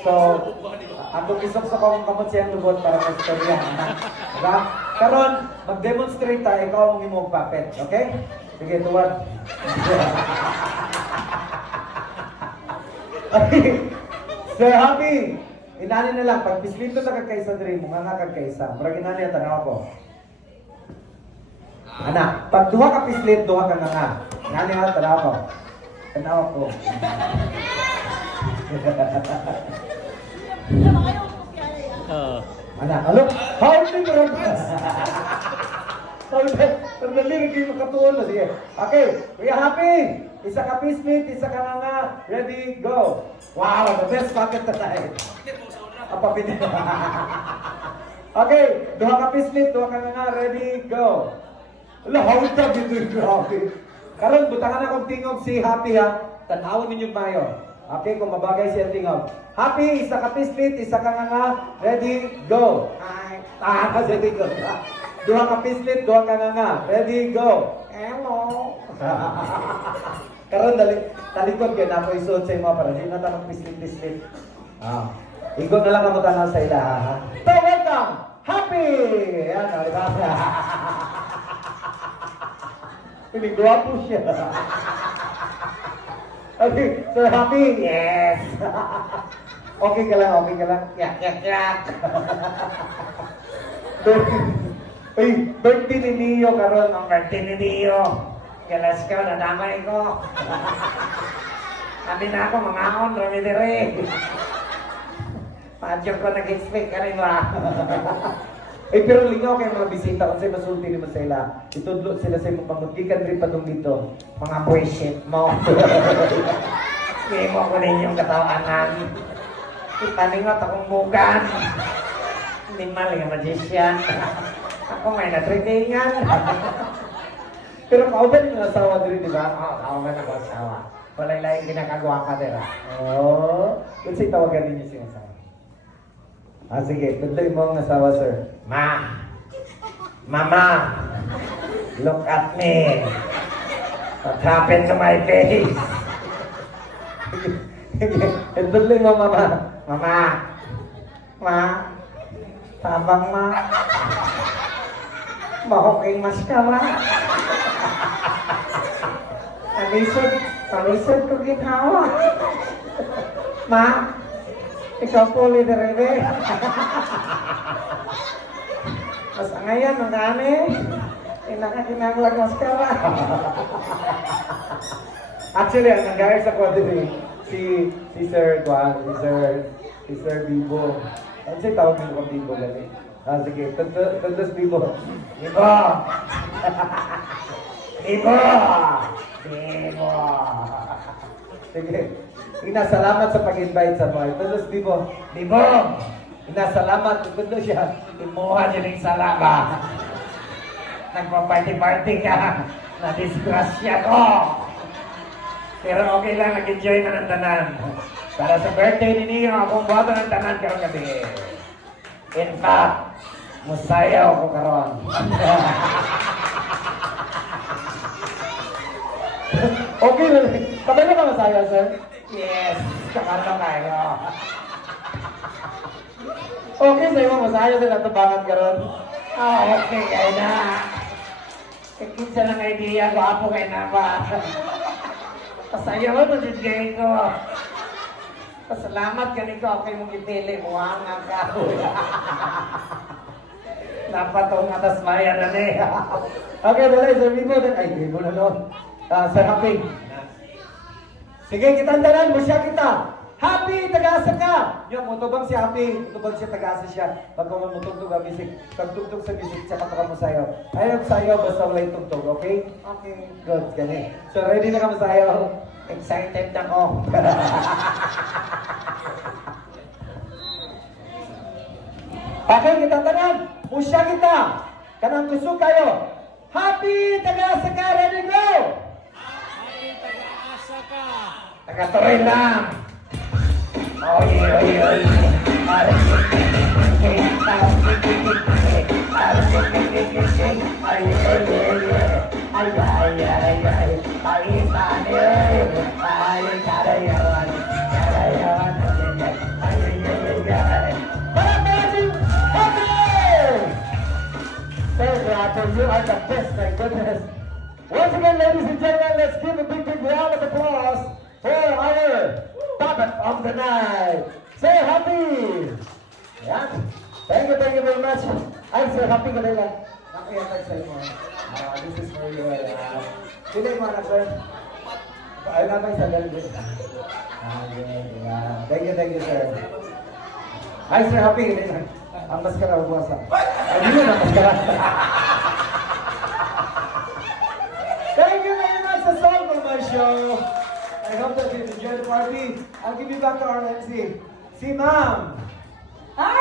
So, ako isok sa kong kamot siyang lubot para sa istorya. Diba? Karon, mag-demonstrate tayo, ikaw ang imong puppet. Okay? Sige, tuwan. Okay. Sir Happy, inani na lang, pag pislito sa kagkaisa diri mo, nga kagkaisa. Murag inani ang tanaw ko. Ana, pag duha ka pislit, duha ka nga. Ngani ang tanaw ko. Tanaw ko. Ana, alo, how did you run? Sandali, hindi makatuon na. Sige. Okay, we are happy. Isa ka pislit, isa ka nga. Ready, go. Wow, the best bucket na tayo. Apapin. Okay, duha ka pislit, duha ka nga. Ready, go. Ala, how did you grabe. Karon, butangan akong tingog si Happy ha. Tanawin ninyo mayo. Okay, kung mabagay siya tingog. Happy, isa ka pislit, isa ka nga. Ready, go. Hi. Ready, go. Duha ka pislit, duha ka nga. Ready, go. Hello. Karon talikod kay na ko isuot sa imo para di na ta pislit-pislit. Igon na lang ang tanaw sa ila ha. So welcome. Happy. Yan, di ba? Pinigwapo siya. Okay, so happy? Yes. Okay ka lang, okay ka lang. Yak. Uy, birthday ni Neo karon, ang birthday ni Neo. Kalas ka, nadamay ko. Sabi na ako, mga on, rami dire. Padyo ko nag-expect ka rin ba? Pero lingaw kayo mga bisita, kung sa'yo masulti naman sa ila, itudlo sila sa imong pangutikan rin pa dito. Mga bullshit mo. Hindi mo ko ninyong katawanan. Itaningot akong bugan. Hindi mali nga magician. Ako may natritingan. Pero kauban yung asawa dito, di ba? Oo, kauban ako asawa. Walay laing ginakagawa ka dira. Oo. Kung sa'yo tawagan ninyo siya asawa. Sige. Tuloy mo ang asawa, sir. Mama, look at me. What happened to my face? Tuloy mo, mama. Tabang ma. Mahuking maskara. Talisod ko ginawa. Ma, ikaw po liderere. Mas ngayon, ang dami. Kinakakinaglak maskara. Actually, ang nangyari sa kwadri, si Sir Juan, si Sir Bibo. Ano siya tawag nyo kong Bibo lang eh? Sige, tundos Bibo. Bibo! Bibo! Sige. Inasalamat sa pag-invite sa mga. Tundos Bibo. Bibo! Inasalamat. Tundos siya. Imuha niya ng salama. Nagpa-party-party ka. Na-disgrasya ko. Pero okay lang, nag-enjoy na ng tanan. Para sa birthday ni Neo, akong buhato ng tanan karong gabi. In fact, musayaw ko karon. Okay na. Kabay na ka masaya, sir? Yes. Kakarno kayo. Okay sa'yo masaya sa natabangan karon. Okay kayo na. Kinsa lang idea ko, apo kayo na ba? Pasayaw mo, nasigay ko. Pasalamat ka nito, okay mong itili mo, nga ka. Napatong atas maya na niya. Okay, dali, Sir Bibo. Ay, Bibo na doon. Sir Happy. Sige, kitandanan mo siya kita. Happy, tagaasa ka! Yung mutubang si Happy, mutubang siya, tagaasa siya. Pag mutugtog ang bisik, pag tugtog sa bisik, siya patakan mo sa'yo. Ayaw sa'yo, basta wala yung tugtog, okay? Okay. Good, gani. So, ready na ka mo sa'yo? Excited na ko. Okay, kitandanan. Musya kita. Kanang gusto kayo. Happy, tagaasa ka, ready, go! Happy, tagaasa ka! Tagatuloy lang. Oy. Ay, So you are the best, my goodness. Once again, ladies and gentlemen, let's give a big, big round of applause for our puppet of the night. Say happy! Yan. Thank you very much. I'm so happy ko nila. Nakiyatag sa imo. This is for you. Sila yung mga nag-bird. Ay, nabay sa galing. Thank you, sir. Ay, sir, happy ko nila. Ang maskara, buwasa. Ay, yun ang maskara. Thank you very much sa song for my show. I hope that you enjoyed the party. I'll give you back to our MC. Si Ma'am. Alright!